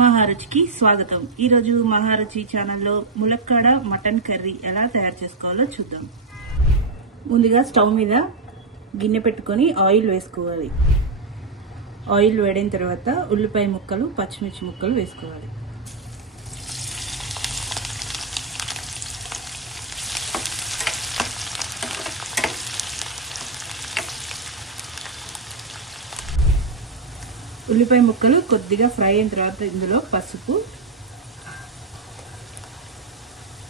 మహారుచికి స్వాగతం. ఈ రోజు మహారుచి ఛానల్లో ములక్కాడ మటన్ కర్రీ ఎలా తయారు చేసుకోవాలో చూద్దాం. ముందుగా స్టవ్ మీద గిన్నె పెట్టుకొని ఆయిల్ వేసుకోవాలి. ఆయిల్ వేడిన తర్వాత ఉల్లిపాయ ముక్కలు, పచ్చిమిర్చి ముక్కలు వేసుకోవాలి. ఉల్లిపాయ ముక్కలు కొద్దిగా ఫ్రై అయిన తర్వాత ఇందులో పసుపు,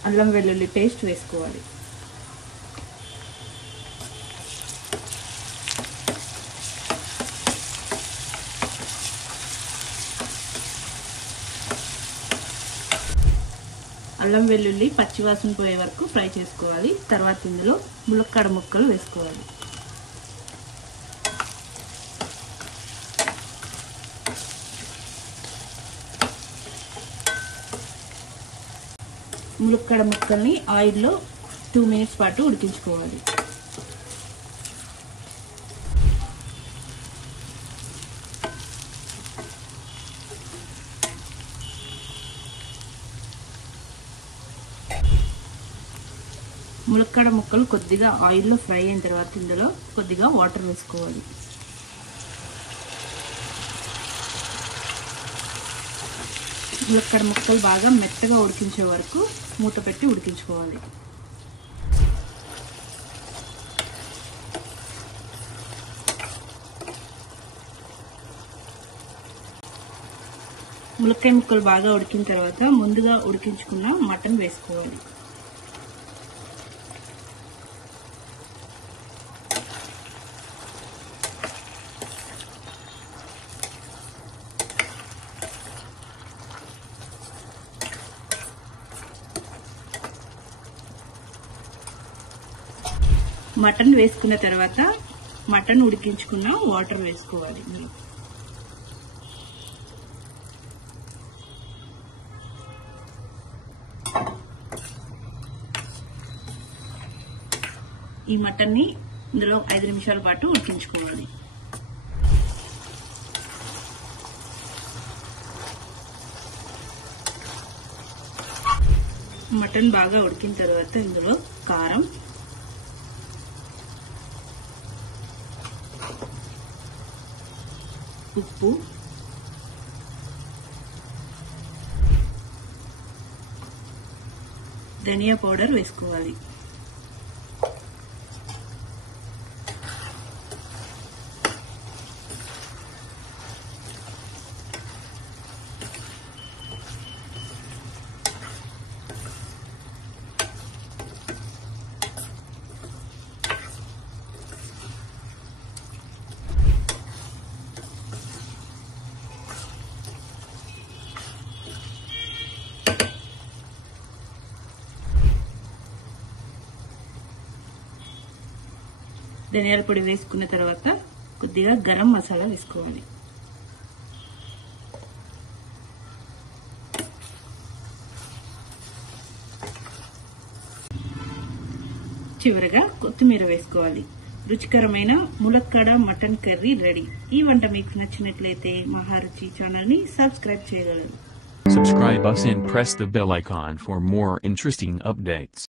అల్లం వెల్లుల్లి పేస్ట్ వేసుకోవాలి. అల్లం వెల్లుల్లి పచ్చివాసన పోయే వరకు ఫ్రై చేసుకోవాలి. తర్వాత ఇందులో ములక్కాడ ముక్కలు వేసుకోవాలి. ములక్కాడ ముక్కల్ని ఆయిల్లో 2 మినిట్స్ పాటు ఉడికించుకోవాలి. ములక్కాడ ముక్కలు కొద్దిగా ఆయిల్లో ఫ్రై అయిన తర్వాత ఇందులో కొద్దిగా వాటర్ వేసుకోవాలి. ములక్కాడ ముక్కలు బాగా మెత్తగా ఉడికించే వరకు మూత పెట్టి ఉడికించుకోవాలి. ములక్కాయ ముక్కలు బాగా ఉడికిన తర్వాత ముందుగా ఉడికించుకున్న మటన్ వేసుకోవాలి. మటన్ వేసుకున్న తర్వాత మటన్ ఉడికించుకున్న వాటర్ వేసుకోవాలి. ఈ మటన్ ని ఇందులో 5 నిమిషాల పాటు ఉడికించుకోవాలి. మటన్ బాగా ఉడికిన తర్వాత ఇందులో కారం, ఉప్పు, ధనియా పౌడర్ వేసుకోవాలి. ధనియాల పొడి వేసుకున్న తర్వాత కొద్దిగా గరం మసాలా వేసుకోవాలి. చివరగా కొత్తిమీర వేసుకోవాలి. రుచికరమైన ములక్కాడ మటన్ కర్రీ రెడీ. ఈ వంట మీకు నచ్చినట్లయితే మహారుచి ఛానల్ ని సబ్స్క్రైబ్ చేయగలరు. Subscribe us and press the bell icon for more interesting updates.